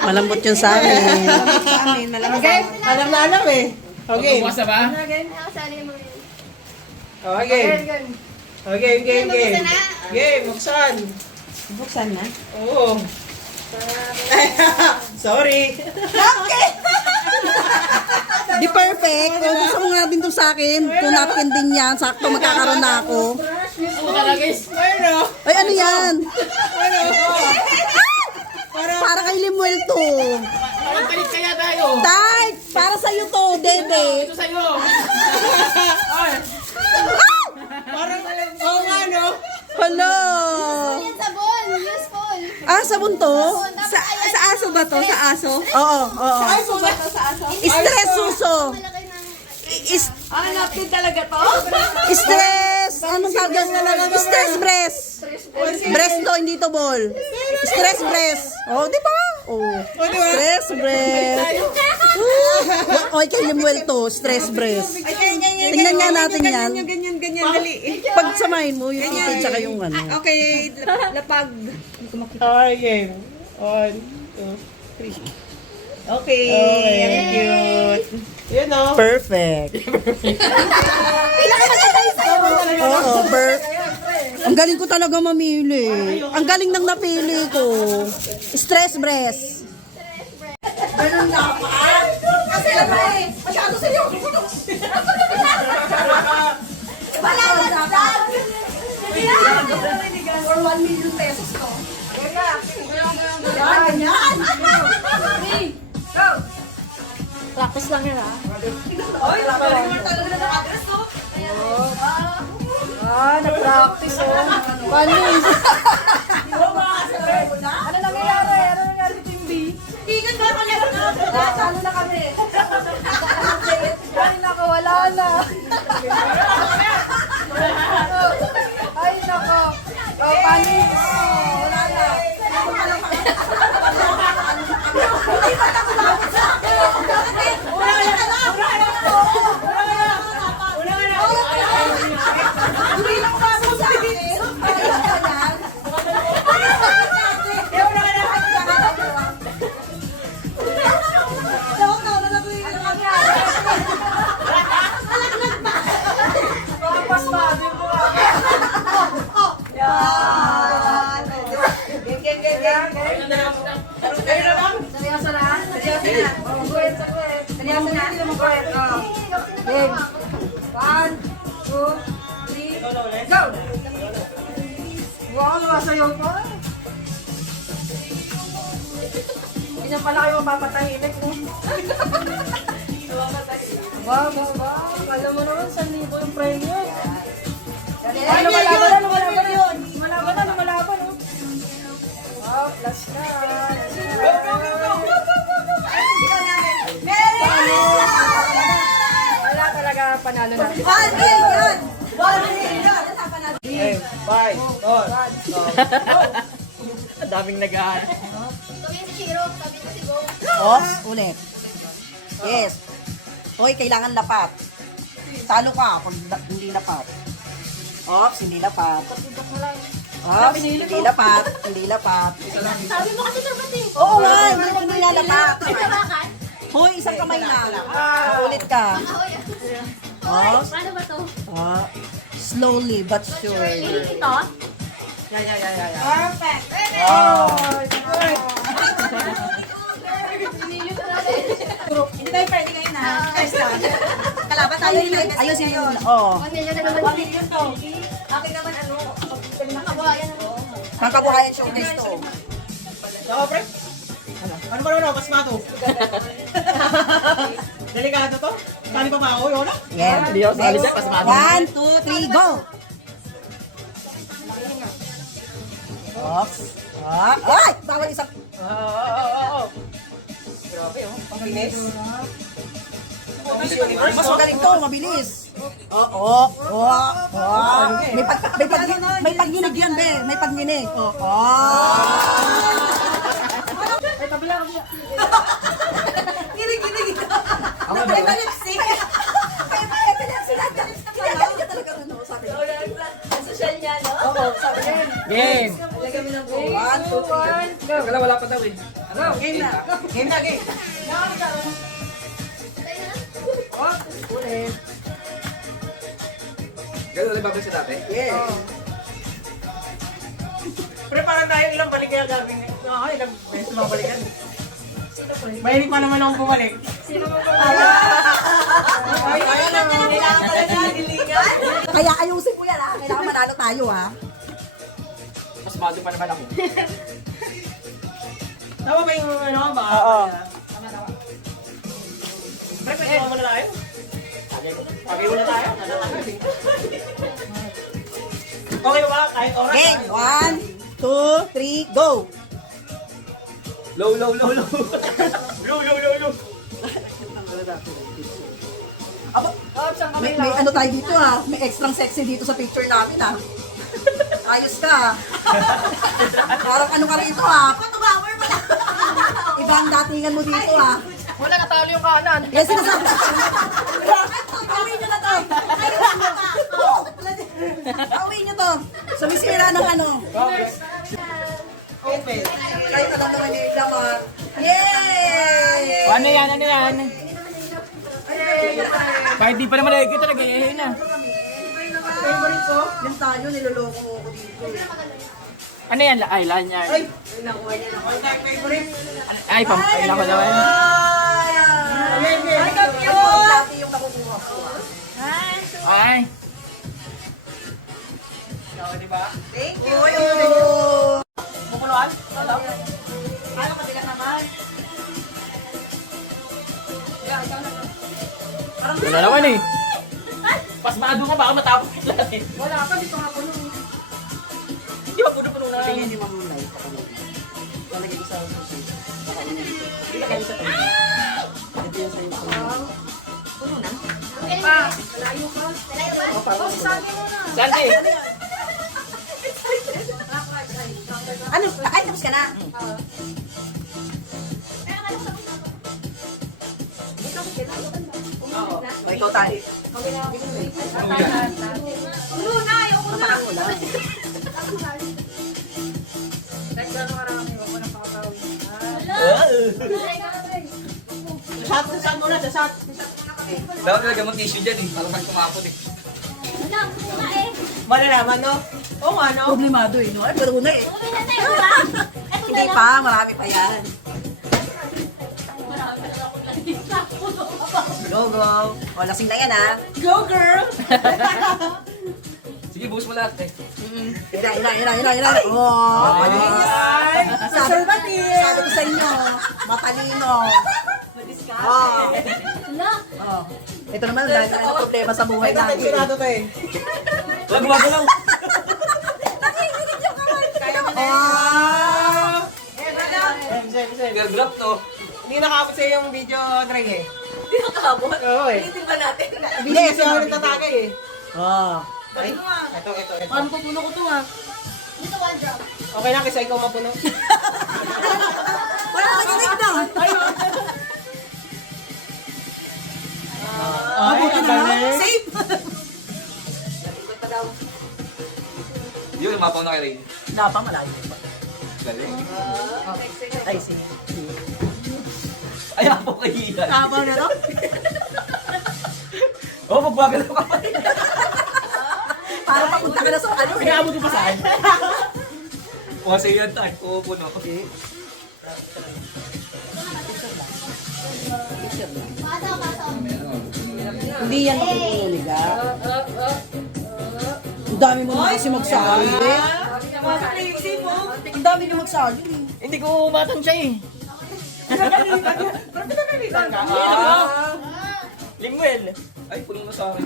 Malambot yun sa amin. Okay? Alam na alam eh. Okay. Bukas na ba? Okay. Okay, game. Game, buksan. Buksan na. Oo. Sorry. Di perfect. Kung gusto mo nga din to sa akin, kung napkin din yan, sakto magkakaroon na ako. Ano? Ay, ano yan? Ano? Para kay Limuel to. Parang galit kaya tayo. Tart! Para sa'yo to, Dede. Ito sa'yo. Parang, oo nga no? Hala! Sabon, useful. Ah, sabon to? Sa aso ba to? Sa aso? Oo, oo. Stress suso. Malaki ng... Napkin talaga to? Stress! Anong tawag yan? Stress breast. Breast to, hindi to ball. Stress breast. Oh, di ba? Oh. Stress breast. Oy, kay Limuel to, stress breast. Tingnan nga natin yan. Ganyan, dali. Pag samahin mo, yung tito tsaka yung ano. Okay, lapag. Okay, game. 1, 2, 3. Okay, ang cute. Yun o. Perfect. Oo, ang galing ko talaga mamili. Ang galing ng napili ko. Stress breast. Ganun na pa. Kasi ano eh, masyado sa'yo. Wala na dapat. Or 1 million pesos to. Ganyan. Go! Practice lang yun ha. Oy, talaga na address to. Na-practice oh. Paano yun? Ano nangyayari? Ano nangyayari sa Team B? Tigan ba? Talo na kami. Ay, nako, wala na. Ay, nako. Oh, panik. Wala na. Hindi ba nakulapit sa akin? Game. 1, 2, 3, go! Wow, sumasayaw pa. Hindi na pala kayo mapapatahimik mo. Wow. Alam mo naman, 1,000 yung premyo. Ay, lumalaban yun. Lumalaban. Wow, plus na. Wala talaga panalo natin. 1 million! 5, 4, Ang daming nag-aaral. Ikaw yung si Shiro, sabi ko si Go. Ops, ulit. Yes. Hoy, kailangan lapat. Talo ka pag hindi lapat. Ops, hindi lapat. Ops, hindi lapat. Sabi mo kasi dapat eh. Oo nga, hindi na lapat. Tabakan? Hoy, isang kamay na. Ulit ka. Ahoy. Ops. Paano ba to? Slowly but surely. Ito? Perfect. Hindi tayo pwede kayo na. Kalaban tayo yun. Ayusin mo. Oh. 1 million na naman. 1 million to. Akin naman ano. Nakabuhayan na. Pangkabuhayan showcase to. Oo, pre. Ano ba naman? Pasmato. Delikado to? Sali pa ba ako yun? Yeah. Hindi ako sali dyan, pasmado. 1, 2, 3, go! Ops. Ay! Bawal isang... Oo. Grabe oh. Pabilis. Mas magaling to, mabilis. Oo. May pagginig yan, be. May pagginig. Oo. Ay, kabila. Kinig. Ako ba? May lipstick. May lipstick. Kaya ka talaga dun, sabi niya. Social niya, no? Oo, sabi niya. Game! Lagyan mo ng 1, 2, 3. Wala pa daw eh. Game na. Game na, game. Oh, ulit. Ganun ulit babalik sa dati? Yes. Pre, parang tayo ilang balik kaya gagawin. Ilang beses mabalikan. Mahilig pa naman akong bumalik. Kaya ayusin mo yan ha. Kailangan manalo tayo ha. Mas mado pa naman ako. Tama ba yung ano? Baka? Oo. Tama. Pre, pwede mo muna tayo. Pagay muna tayo. Okay ba? Kahit oras. Game. 1, 2, 3, go! Low, low, low, low. Low. May ano tayo dito ha. May extra sexy dito sa picture namin ha. Ayos ka ha. Parang ano ka rito ha. Ibang datingan mo dito ha. Wala, natalo yung kanan. Yes, sinasabi. Gawin nyo na to. Gawin nyo to. Sumisira ng ano. Open. Kayo na lang naman yung laman. Yay! Ano yan? Kahit di pa naman nakikita, nag-iihin na. Favorite ko? Yung tayo, niloloko mo ko dito. Ano yan? Ay, lanyard. Ay, nakuha niya. All time favorite. Ay, pampain ako naman. Ay, ka-cute! Dati yung nakukuha ko. Ay. Ikaw, di ba? Thank you! Bukuluan? Hello? Ano ka sila naman? Wala naman eh. Pasmado ka, baka matapos kita natin. Wala pa, dito nga puno. Hindi ba puno-puno na? Hindi mamulay sa kanila. Talagay ko sa susi. Hindi ka kayo sa kanila. Ito yung sa'yo. Puno na? Malayo ka. Oh, sasagin mo na. Sandy. Ano? Ay, tapos ka na? O, ikaw tayo. Luna, ayoko na. Shot muna, sa shot. Dapat talaga mag-tissue dyan eh. Parang pag kumapot eh. Wala, wala eh. Malalaman, no? Oo nga, no? Problemado eh, no? Ay, pero una eh. Uwi na tayo, ha? Eto Hindi na lang. pa, marami pa yan. Go, go. O, lasing na yan, ha? Go, girl! Sige, buhos mo lahat eh. Ira. Oh, malinis. Sabi ko sa inyo, matalino. Oh. Wala. Oh. Ito naman, dahil na problema sa buhay Ay, natin. natin to eh. Wala gumagalaw. Oh. Same. Girl drop to. Hindi nakakapit sa'yo yung video, Greg eh. Hindi nakakabot. Oo eh. Hindi ba natin? Hindi, kasi ako nagtatagay eh. Oh. Ay, ito. Paano pupuno ko to, ha? Dito one drop. Okay lang, kasi ikaw mapuno. Wala ka nakinig na. Mabuti na lang. Safe. Yun, mapaw na kay Ray. Napa, malayo. Galing. Ay, sige. Ay, ako kay Ian. Napa na to? Oo, magbagalaw ka pa. Para papunta ka na sa ano eh. Pinaabot ko pa saan? O, sa Ian tayo. Pupuno. Okay. Hindi yan makukuliga. Ang dami mo na kasi magsali. Ang dami nyo magsali. Hindi ko matansya eh. Pero pinagalitan ka. Limuel. Ay, puno na sa akin.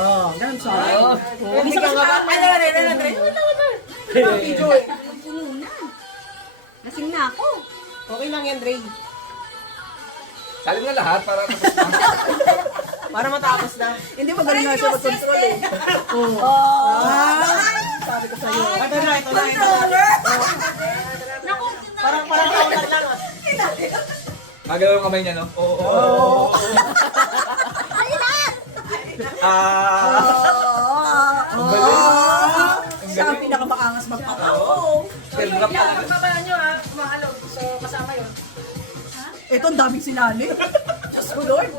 Oh, ganun sa Oo. Hindi ka nga ba? Ay, dali. Video eh. Lasing na ako. Okay lang yan, Dre. Salim na lahat para tapos na. Para matapos na. Hindi magaling nga siya mag-control eh. Sabi ko sa'yo. Ito na. Parang counter lang ah. Magalaw yung kamay niya, no? Oo. Oh. Siya ang pinakamaangas magpapao. Third drop talaga. Pagpapalaan nyo ha, umahalog. So, kasama yun. Ito, ang daming sinali. Diyos ko, Lord.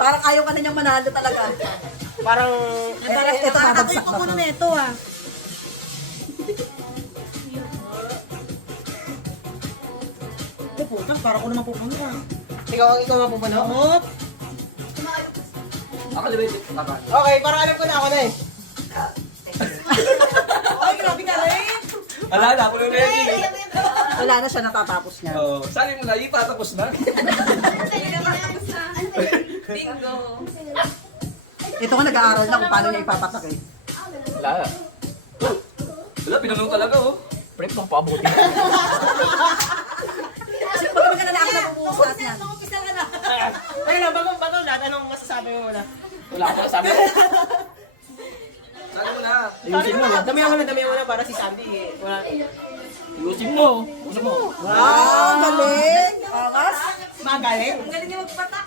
Parang ayaw ka na niyang manalo talaga. Parang, Ito, babagsak na to. ito ha. Ito, putang, para ko naman pupunta. ikaw ang mapupuno? Ako libre. Tama. Okay, parang alam ko na ako na eh. Ay, grabe ka rin. Wala na, ako na ready. Wala na siya natatapos niya. Oh, sali mo na, itatapos na. Bingo. Ito nga nag-aaral na kung paano niya ipapatak eh. Wala. Wala, pinunong talaga oh. Prep ng pabuti. Kasi pag kami ka na ako napupusukas niyan. Ayun, bago lahat, anong masasabi mo muna? Wala ko sabi. Sali mo na. Ayusin mo. Damihan mo na para si Sandy eh. Wala. Ayusin mo. Gusto mo. Wow, galing. Angas. Magaling? Galing niya magpatak.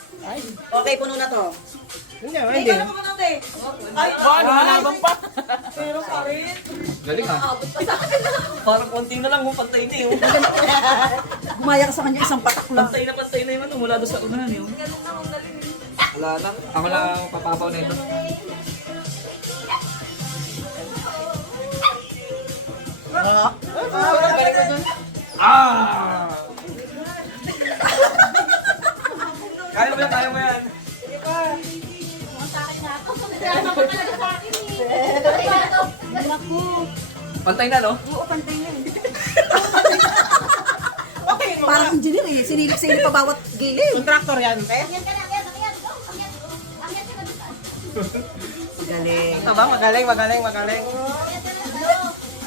Okay, puno na to. Hindi, hindi. Ay, Paano, malabang pa. pero pa rin. Galing ah. Parang konting na lang kung pantay na yun. Gumaya ka sa kanya isang patak lang. Pantay na yung ano mula doon sa unahan yun. Wala lang. Ako lang papapaw na ito. Galing ko dun. Ah! Kaya mo yan, kaya mo yan. Pantay na, no? Okay, mo. Parang engineer eh. Sinilip-silip pa bawat gilid. Contractor yan, te. Galing. Ito ba? Magaling.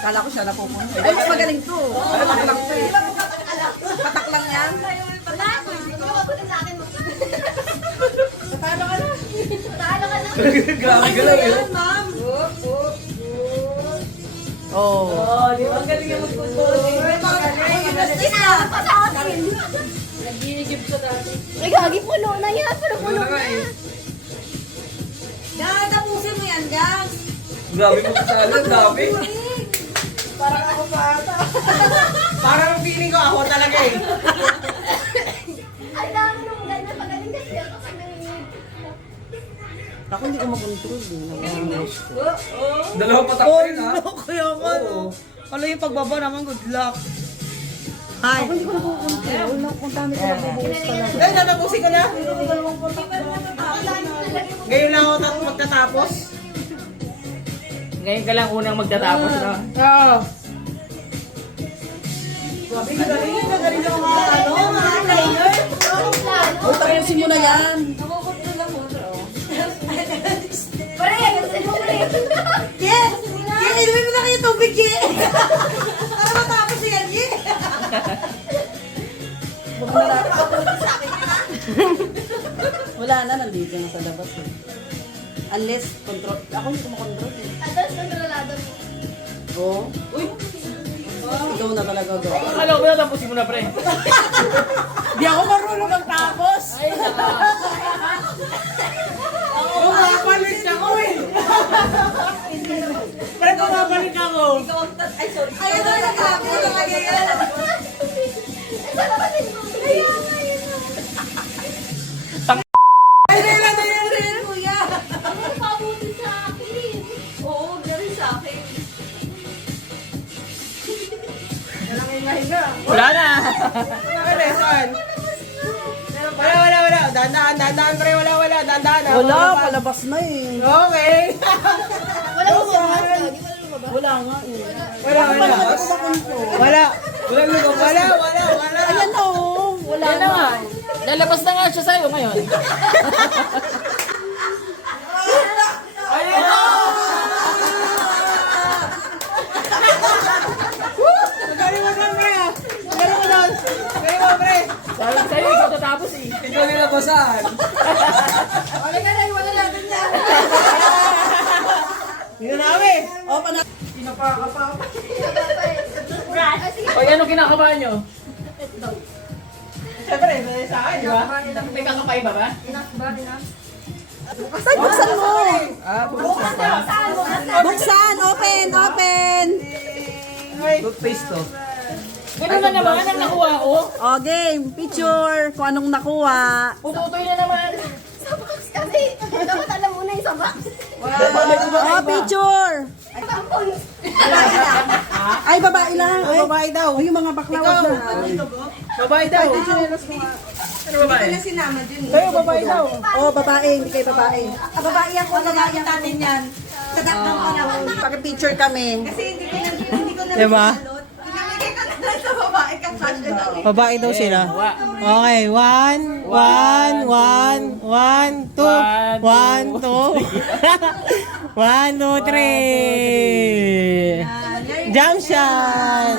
Kala ko siya napupuno. Ay, mas magaling to. Ano pa lang ito eh? Patak lang yan. Grabe galaw yun. Oh. Ay, gagi puno na yan. Pero Ano puno na nga na. eh. Tapusin mo yan, guys. Grabe mo kasalan, grabe. Parang feeling ko ako talaga eh. Ang dami nung ganda. Magaling kasi ako pag narinig. Ako hindi ko makontrol eh. Dalawang patak pa rin ha. Kaya nga. Oo. Ano yung pagbaba naman, good luck. Hi. Ako hindi ko nakukontrol. Kung dami ko nabubuhos talaga. Dahil natapusin ko na. Ngayon lang ako magtatapos. Ngayon ka lang unang magtatapos na. Oo. Magaling ako mga trainer. O, tapusin mo na yan. Yes! Yes! Inumin mo na kayo tubig, Yes! Para matapos yan, Yes! Wala na, nandito na sa labas eh. Unless, control. Ako hindi ko makontrol eh. Atas kontrolado mo. Oo. Uy! Ikaw na talaga, go. Akala ko ba tapusin mo na pre? Di ako marunong magtapos. Bumabalik ako eh. Parang bumabalik ako. Ay, ito na grabe. Ito na yan. Ay, rin, kuya. Ako pabuti sa akin. Oo, galing sa akin. Wala na. Ano, saan? Wala. Dahan-dahan, pre. Wala. Dahan-dahan. ha? Wala, palabas na eh. Okay. Wala mo ba? Wala nga eh. Wala. Ayan na oh. Wala Yan na nga. Lalabas na nga siya sa'yo ngayon. Magaling mo doon, pre. Magaling mo, pre. Sabi sa'yo, ikaw tatapos eh. Ikaw nilabasan. Hindi na namin. O, pana... O yan ang kinakabahan nyo. Siyempre, sa akin, di ba? May kakapay ba ba? Tay, buksan mo. Saan mo? Buksan, open, open. Toothpaste to. Ganun na naman ang nakuha ko. O, game, picture. Kung anong nakuha. Pututoy na naman. Sa box kasi. Dapat alam mo na yung sa box. O, picture. Tampon. Ay, babae lang. Ay, Babae daw. o, yung mga bakla, wag na. Babae daw. Ano babae? Kayo babae daw. O, babae, hindi kayo babae. Babae ako, babae natin yan. Pag-picture kami. Diba? Babae daw sila. Okay, 1, 1, 1, 1, 2, 1, 2. 1, 2, 3. Jump shot!